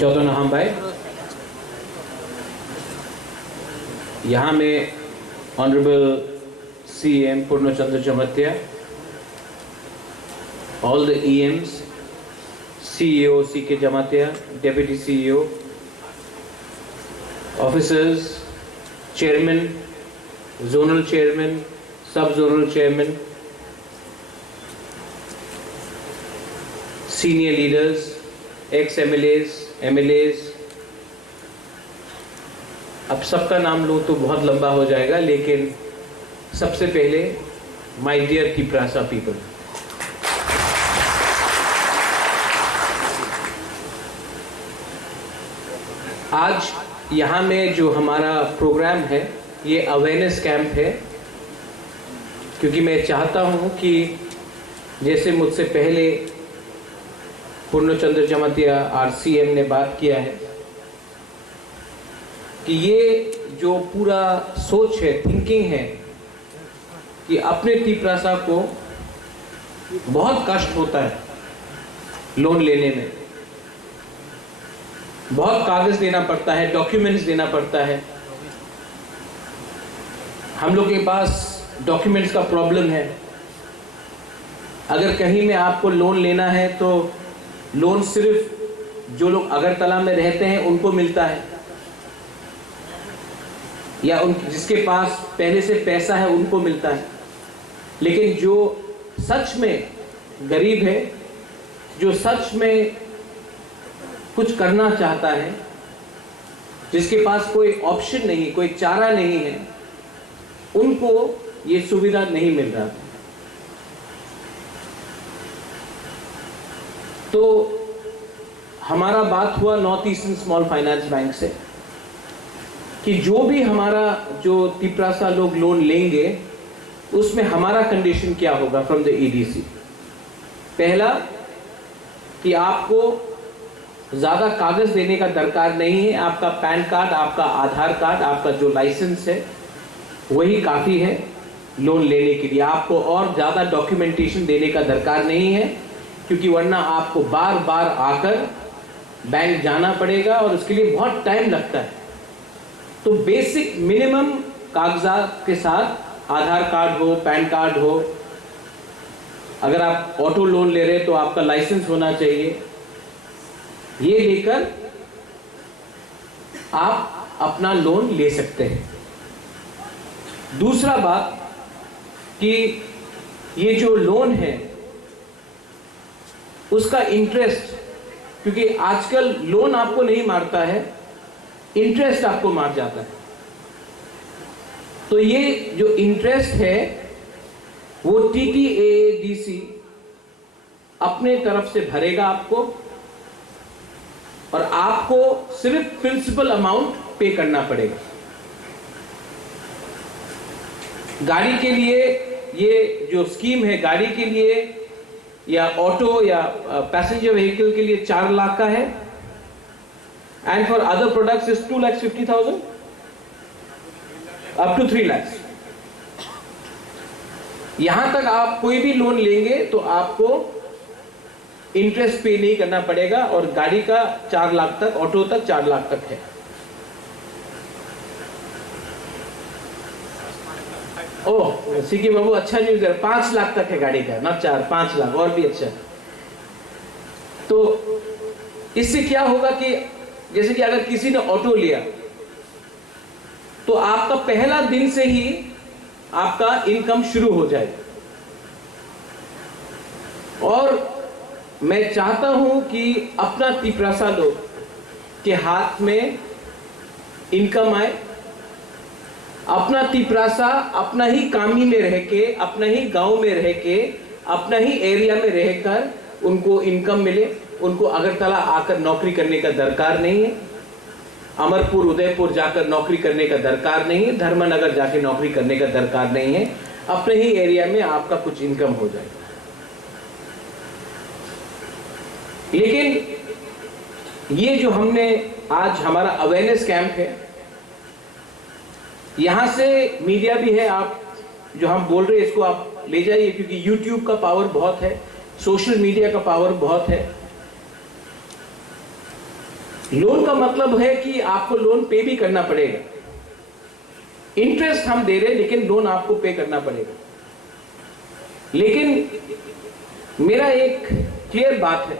चौदह नहाम भाई, यहाँ में honourable CM Purna Chandra Jamatia, all the EMs, CEO CK Jamatia, Deputy CEO, officers, Chairman, Zonal Chairman, Sub-Zonal Chairman, Senior Leaders, ex-MLAs, MLAs, अब सबका नाम लो तो बहुत लंबा हो जाएगा, लेकिन सबसे पहले माय डियर तिप्रासा पीपल, आज यहाँ में जो हमारा प्रोग्राम है ये अवेयरनेस कैंप है, क्योंकि मैं चाहता हूँ कि जैसे मुझसे पहले पूर्ण चंद्र जमातिया RCM ने बात किया है कि ये जो पूरा सोच है, थिंकिंग है कि अपने तिप्रासा को बहुत कष्ट होता है लोन लेने में, बहुत कागज देना पड़ता है, डॉक्यूमेंट्स देना पड़ता है। हम लोग के पास डॉक्यूमेंट्स का प्रॉब्लम है। अगर कहीं में आपको लोन लेना है तो लोन सिर्फ जो लोग अगरतला में रहते हैं उनको मिलता है, या उन जिसके पास पहले से पैसा है उनको मिलता है। लेकिन जो सच में गरीब है, जो सच में कुछ करना चाहता है, जिसके पास कोई ऑप्शन नहीं, कोई चारा नहीं है, उनको ये सुविधा नहीं मिल रहा। तो हमारा बात हुआ north eastern small finance bank से कि जो भी हमारा जो तिप्रासा लोग लोन लेंगे उसमें हमारा कंडीशन क्या होगा फ्रॉम द EDC। पहला कि आपको ज़्यादा कागज देने का दरकार नहीं है, आपका पैन कार्ड, आपका आधार कार्ड, आपका जो लाइसेंस है वही काफ़ी है लोन लेने के लिए। आपको और ज़्यादा डॉक्यूमेंटेशन देने का दरकार नहीं है, क्योंकि वरना आपको बार बार आकर बैंक जाना पड़ेगा और उसके लिए बहुत टाइम लगता है। तो बेसिक मिनिमम कागजात के साथ आधार कार्ड हो, पैन कार्ड हो, अगर आप ऑटो लोन ले रहे तो आपका लाइसेंस होना चाहिए, ये लेकर आप अपना लोन ले सकते हैं। दूसरा बात कि ये जो लोन है उसका इंटरेस्ट, क्योंकि आजकल लोन आपको नहीं मारता है, इंटरेस्ट आपको मार जाता है। तो ये जो इंटरेस्ट है वो TTAADC अपने तरफ से भरेगा आपको, और आपको सिर्फ प्रिंसिपल अमाउंट पे करना पड़ेगा। गाड़ी के लिए ये जो स्कीम है, गाड़ी के लिए या ऑटो या पैसेंजर व्हीकल के लिए 4 लाख का है, and for other products is 2,50,000 up to 3 lakh. यहां तक आप कोई भी लोन लेंगे तो आपको इंटरेस्ट पे नहीं करना पड़ेगा, और गाड़ी का 4 लाख तक, ऑटो तक 4 लाख तक है। ओह सीके बाबू, अच्छा न्यूज है, 5 लाख तक है गाड़ी का, ना 4, 5 लाख, और भी अच्छा। तो इससे क्या होगा कि जैसे कि अगर किसी ने ऑटो लिया तो आपका पहला दिन से ही आपका इनकम शुरू हो जाएगा। और मैं चाहता हूं कि अपना तिप्रासा लोग के हाथ में इनकम आए, अपना तिप्रासा अपना ही कामी में रह के, अपना ही गांव में रह के, अपना ही एरिया में रहकर उनको इनकम मिले। उनको अगरतला आकर नौकरी करने का दरकार नहीं है, अमरपुर उदयपुर जाकर नौकरी करने का दरकार नहीं है, धर्मनगर जाकर नौकरी करने का दरकार नहीं है। अपने ही एरिया में आपका कुछ इनकम हो जाएगा। लेकिन ये जो हमने आज हमारा अवेयरनेस कैंप है, यहां से मीडिया भी है, आप जो हम बोल रहे हैं इसको आप ले जाइए, क्योंकि YouTube का पावर बहुत है, सोशल मीडिया का पावर बहुत है। लोन का मतलब है कि आपको लोन पे भी करना पड़ेगा। इंटरेस्ट हम दे रहे हैं लेकिन लोन आपको पे करना पड़ेगा। लेकिन मेरा एक क्लियर बात है,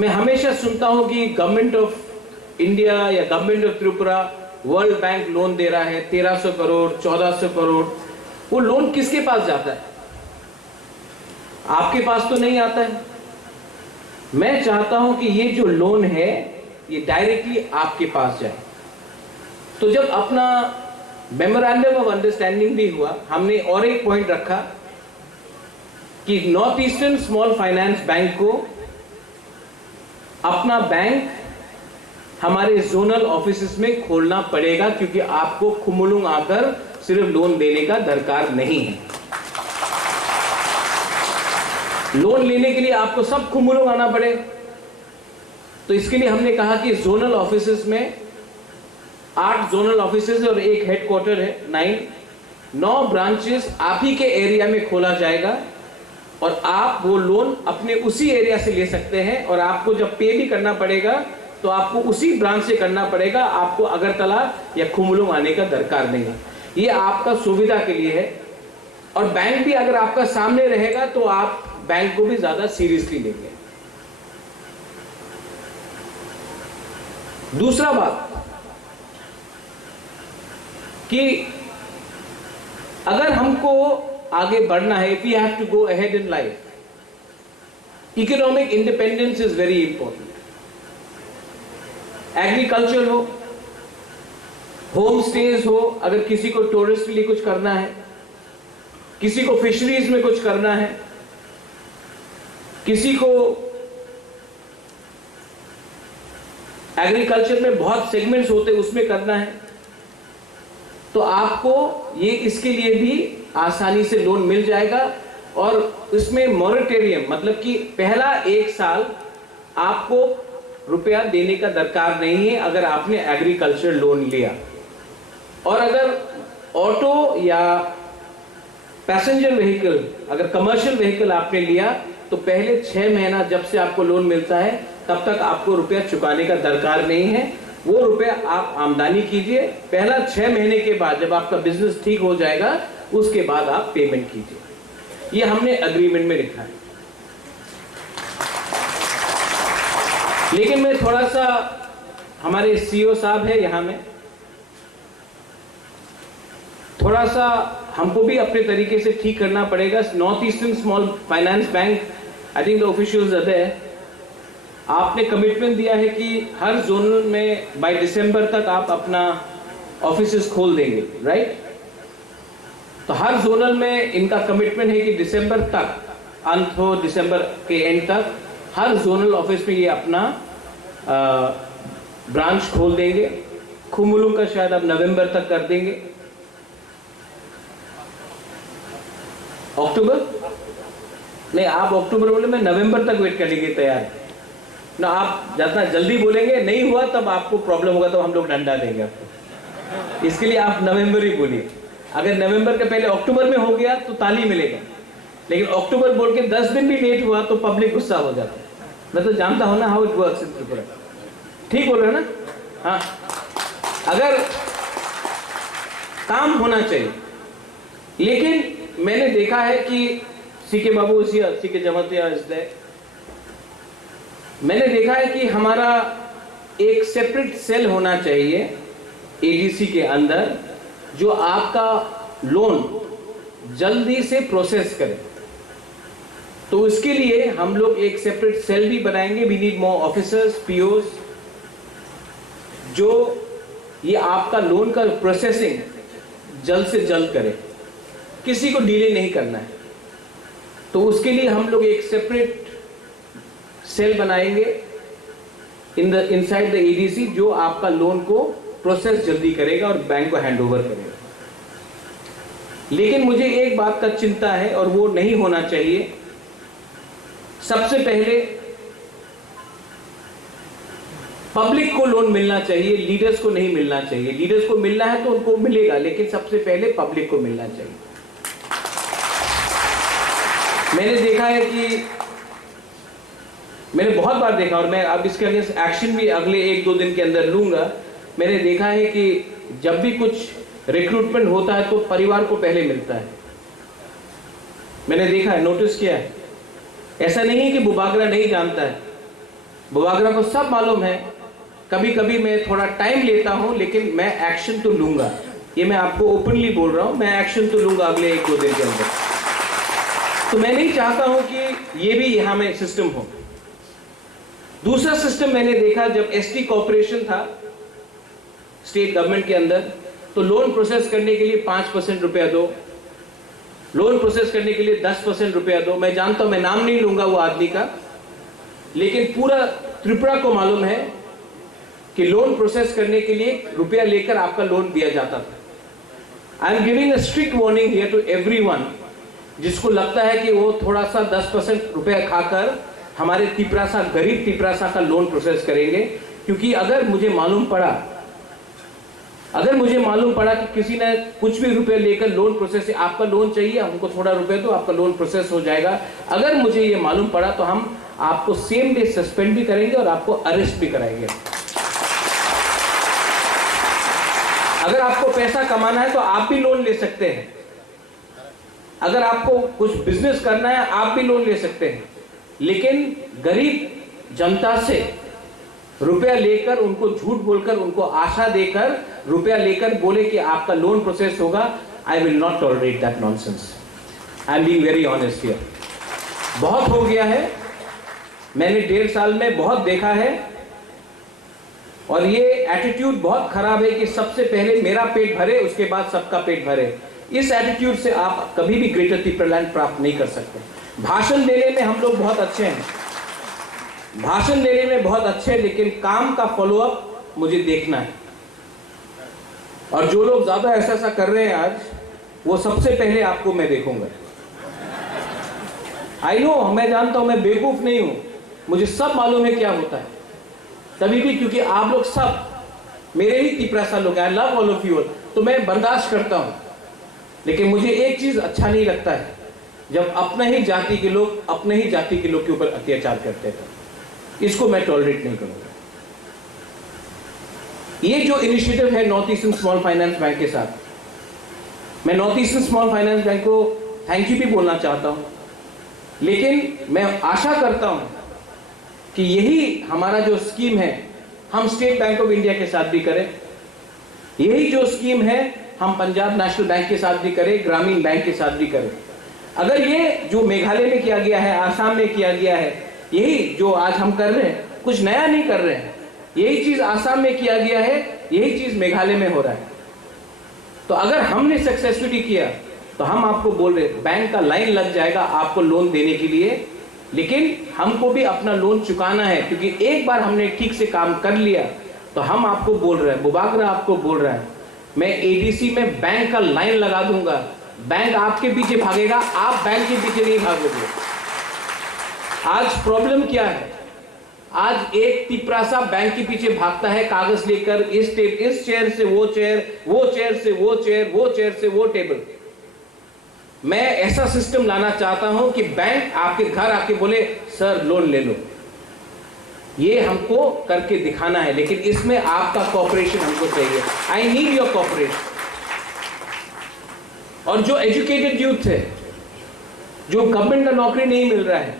मैं हमेशा सुनता हूं कि गवर्नमेंट ऑफ इंडिया या government of Tripura World Bank loan दे रहा है 1300 करोड़ 1400 करोड़। वो लोन किसके पास जाता है? आपके पास तो नहीं आता है। मैं चाहता हूं कि ये जो लोन है ये डायरेक्टली आपके पास जाए। तो जब अपना मेमोरेंडम ऑफ अंडरस्टैंडिंग भी हुआ, हमने और एक पॉइंट रखा कि north eastern small finance bank को अपना बैंक हमारे जोनल ऑफिसेस में खोलना पड़ेगा, क्योंकि आपको खुमुलुंग आकर सिर्फ लोन देने का दरकार नहीं है। लोन लेने के लिए आपको सब खुमुलुंग आना पड़े। तो इसके लिए हमने कहा कि जोनल ऑफिसेस में 8 जोनल ऑफिसेस और एक हेडक्वार्टर है, 9 ब्रांचेस आप ही के एरिया में खोला जाएगा और आप वो लोन अपने उसी एरिया से ले सकते हैं। और आपको जब पे भी करना पड़ेगा तो आपको उसी ब्रांच से करना पड़ेगा, आपको अगरतला या खुमुलुंग आने का दरकार नहीं है। ये आपका सुविधा के लिए है। और बैंक भी अगर आपका सामने रहेगा तो आप बैंक को भी ज्यादा सीरियसली लेंगे। दूसरा बात कि अगर हमको आगे बढ़ना है, if we have to go ahead in life, economic independence is very important. Agriculture हो, होम स्टेज हो, अगर किसी को टूरिस्ट के लिए कुछ करना है, किसी को फिशरीज में कुछ करना है, किसी को एग्रीकल्चर में बहुत सेगमेंट्स होते हैं उसमें करना है, तो आपको ये इसके लिए भी आसानी से लोन मिल जाएगा। और इसमें मॉरेटोरियम मतलब कि पहला 1 साल आपको रुपया देने का दरकार नहीं है अगर आपने एग्रीकल्चर लोन लिया। और अगर ऑटो या पैसेंजर व्हीकल, अगर कमर्शियल व्हीकल आपने लिया तो पहले 6 महीना जब से आपको लोन मिलता है तब तक आपको रुपया चुकाने का दरकार नहीं है। वो रुपया आप आमदनी कीजिए, पहला 6 महीने के बाद जब आपका बिजनेस ठीक हो जाएगा उसके बाद आप पेमेंट कीजिए। ये हमने एग्रीमेंट में लिखा है। लेकिन मैं थोड़ा सा, हमारे सीईओ साहब है यहां में, थोड़ा सा हमको भी अपने तरीके से ठीक करना पड़ेगा। North eastern small finance bank, I think the officials are there, आपने कमिटमेंट दिया है कि हर जोन में बाय दिसंबर तक आप अपना ऑफिसेस खोल देंगे, राइट? तो हर जोनल में इनका कमिटमेंट है कि दिसंबर तक, अंत हो दिसंबर के एंड तक, हर जोनल ऑफिस में ये अपना ब्रांच खोल देंगे। खुमुलुंग का शायद अब नवंबर तक कर देंगे। अक्टूबर नहीं, आप अक्टूबर बोले, मैं नवंबर तक वेट करने के तैयार ना। आप जितना जल्दी बोलेंगे नहीं हुआ तब आपको प्रॉब्लम होगा, तो हम लोग डंडा देंगे आपको। इसके लिए आप नवंबर ही बोलिए। अगर नवंबर के पहले अक्टूबर में हो गया तो ताली मिलेगा, लेकिन अक्टूबर बोल के 10 दिन भी लेट हुआ तो पब्लिक गुस्सा हो जाता है। मैं तो जानता हूं ना how it works in Tripura. ठीक बोल रहे हैं ना? हाँ, अगर काम होना चाहिए। लेकिन मैंने देखा है कि सीके बाबू सीके जमतिया, मैंने देखा है कि हमारा एक सेपरेट सेल होना चाहिए एडीसी के अंदर, जो आपका लोन जल्दी से प्रोसेस करे। तो उसके लिए हम लोग एक सेपरेट सेल भी बनाएंगे। We need more officers, POs, जो ये आपका लोन का प्रोसेसिंग जल्द से जल्द करे, किसी को डिले नहीं करना है। तो उसके लिए हम लोग एक सेपरेट सेल बनाएंगे इनसाइड द एडीसी, जो आपका लोन को प्रोसेस जल्दी करेगा और बैंक को हैंडओवर करेगा। लेकिन मुझे एक बात का चिंता है और वो नहीं होना चाहिए। सबसे पहले पब्लिक को लोन मिलना चाहिए, लीडर्स को नहीं मिलना चाहिए। लीडर्स को मिलना है तो उनको मिलेगा, लेकिन सबसे पहले पब्लिक को मिलना चाहिए। मैंने देखा है कि मैंने बहुत बार देखा, और मैं अब इसके अगेंस्ट एक्शन भी अगले 1-2 दिन के अंदर लूंगा। मैंने देखा है कि जब भी कुछ रिक्रूटमेंट होता है तो परिवार को पहले मिलता है। मैंने देखा है, नोटिस किया है। ऐसा नहीं है कि बुबागरा नहीं जानता है, बुबागरा को सब मालूम है। कभी कभी मैं थोड़ा टाइम लेता हूं, लेकिन मैं एक्शन तो लूंगा। ये मैं आपको ओपनली बोल रहा हूं, मैं एक्शन तो लूंगा अगले 1-2 दिन के अंदर। तो मैं नहीं चाहता हूं कि ये भी यहां में सिस्टम हो। दूसरा सिस्टम मैंने देखा, जब एसटी कॉर्पोरेशन था स्टेट गवर्नमेंट के अंदर, तो लोन प्रोसेस करने के लिए 5% रुपया दो, लोन प्रोसेस करने के लिए 10% रुपया दो। मैं जानता हूं, मैं नाम नहीं लूंगा वो आदमी का, लेकिन पूरा त्रिपुरा को मालूम है कि लोन प्रोसेस करने के लिए रुपया लेकर आपका लोन दिया जाता था। I am giving a strict warning here to everyone, जिसको लगता है कि वो थोड़ा सा 10% रुपया खाकर हमारे तिपरासा, गरीब तिपरासा का लोन प्रोसेस करेंगे। क्योंकि अगर मुझे मालूम पड़ा कि किसी ने कुछ भी रुपए लेकर लोन प्रोसेस, आपका लोन चाहिए, हमको थोड़ा रुपए दो, आपका लोन प्रोसेस हो जाएगा। अगर मुझे ये मालूम पड़ा तो हम आपको सेम डे सस्पेंड भी करेंगे और आपको अरेस्ट भी कराएंगे। अगर आपको पैसा कमाना है तो आप भी लोन ले सकते हैं। अगर आपको कुछ बिजनेस करना है आप भी लोन ले सकते हैं, लेकिन गरीब जनता से रुपया लेकर, उनको झूठ बोलकर, उनको आशा देकर रुपया लेकर बोले कि आपका लोन प्रोसेस होगा, I will not tolerate that nonsense. I am being very honest here. बहुत हो गया है, मैंने 1.5 साल में बहुत देखा है, और ये एटीट्यूड बहुत खराब है कि सबसे पहले मेरा पेट भरे, उसके बाद सबका पेट भरे। इस एटीट्यूड से आप कभी भी ग्रेटर तिपरालैंड प्राप्त नहीं कर सकते। भाषण देने में हम लोग बहुत अच्छे हैं, भाषण देने में बहुत अच्छे हैं, लेकिन काम का फॉलोअप मुझे देखना है। और जो लोग ज्यादा ऐसा कर रहे हैं आज, वो सबसे पहले आपको मैं देखूंगा। आई नो, मैं जानता हूं, मैं बेवकूफ नहीं हूं, मुझे सब मालूम है क्या होता है। तभी भी क्योंकि आप लोग सब मेरे ही तिपरासा लोग हैं, I love all of you, तो मैं बर्दाश्त करता हूं। लेकिन मुझे एक चीज अच्छा नहीं लगता है, जब अपने ही जाति के लोग के ऊपर अत्याचार करते हैं। इसको मैं टॉलरेट नहीं करूंगा। ये जो इनिशिएटिव है north eastern small finance bank के साथ, मैं north eastern small finance bank को थैंक यू भी बोलना चाहता हूं, लेकिन मैं आशा करता हूं कि यही हमारा जो स्कीम है हम स्टेट बैंक ऑफ इंडिया के साथ भी करें। यही जो स्कीम है हम पंजाब नेशनल बैंक के साथ भी करें, ग्रामीण बैंक के साथ भी करें। अगर ये जो मेघालय में किया गया है, आसाम में किया गया है, यही जो आज हम कर रहे हैं, कुछ नया नहीं कर रहे हैं, यही चीज आसाम में किया गया है, यही चीज मेघालय में हो रहा है। तो अगर हमने सक्सेसफुली किया तो हम आपको बोल रहे, बैंक का लाइन लग जाएगा आपको लोन देने के लिए, लेकिन हमको भी अपना लोन चुकाना है। क्योंकि एक बार हमने ठीक से काम कर लिया तो हम आपको बोल रहे हैं, बुबागरा आपको बोल रहा है, मैं एडीसी में बैंक का लाइन लगा दूंगा। बैंक आपके पीछे भागेगा, आप बैंक के पीछे नहीं भागोगे। आज प्रॉब्लम क्या है, आज एक तिपरासा बैंक के पीछे भागता है कागज लेकर, इस चेयर से वो चेयर, वो चेयर से वो चेयर, वो चेयर से वो टेबल। मैं ऐसा सिस्टम लाना चाहता हूं कि बैंक आपके घर आके बोले सर लोन ले लो। ये हमको करके दिखाना है, लेकिन इसमें आपका कोऑपरेशन हमको चाहिए। I need your cooperation. और जो एजुकेटेड यूथ है, जो गवर्नमेंट का नौकरी नहीं मिल रहा है,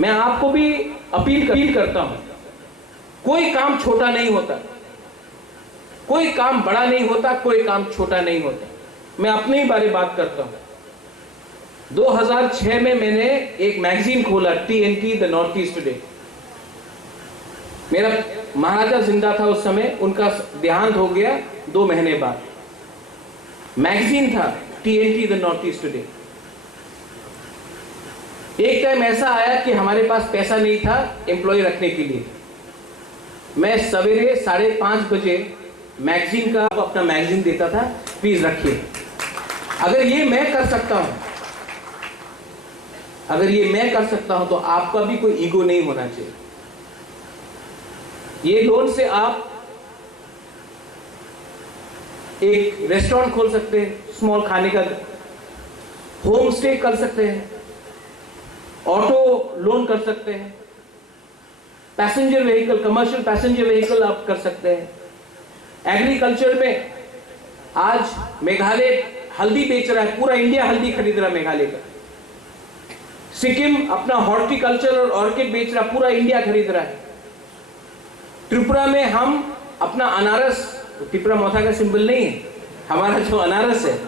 मैं आपको भी अपील करता हूं, कोई काम छोटा नहीं होता, कोई काम बड़ा नहीं होता, कोई काम छोटा नहीं होता। मैं अपने ही बारे बात करता हूं। 2006 में मैंने एक मैगजीन खोला, TNT the north east today. मेरा महाराजा जिंदा था उस समय, उनका देहांत हो गया 2 महीने बाद। मैगजीन था TNT the north east today. एक टाइम ऐसा आया कि हमारे पास पैसा नहीं था एम्प्लॉय रखने के लिए। मैं सवेरे 5:30 बजे मैगजीन का अपना मैगजीन देता था, प्लीज रखिए। अगर ये मैं कर सकता हूं, अगर ये मैं कर सकता हूं तो आपका भी कोई ईगो नहीं होना चाहिए। ये लोन से आप एक रेस्टोरेंट खोल सकते हैं, स्मॉल खाने का, होम स्टे कर सकते हैं, ऑटो लोन कर सकते हैं, passenger vehicle, commercial passenger vehicle आप कर सकते हैं। एग्रीकल्चर में आज मेघालय हल्दी बेच रहा है, पूरा इंडिया हल्दी खरीद रहा है मेघालय का। सिक्किम अपना हॉर्टिकल्चर और ऑर्किड बेच रहा है, पूरा इंडिया खरीद रहा है। त्रिपुरा में हम अपना अनारस, त्रिपुरा मौथा का सिंबल नहीं है, हमारा जो अनारस है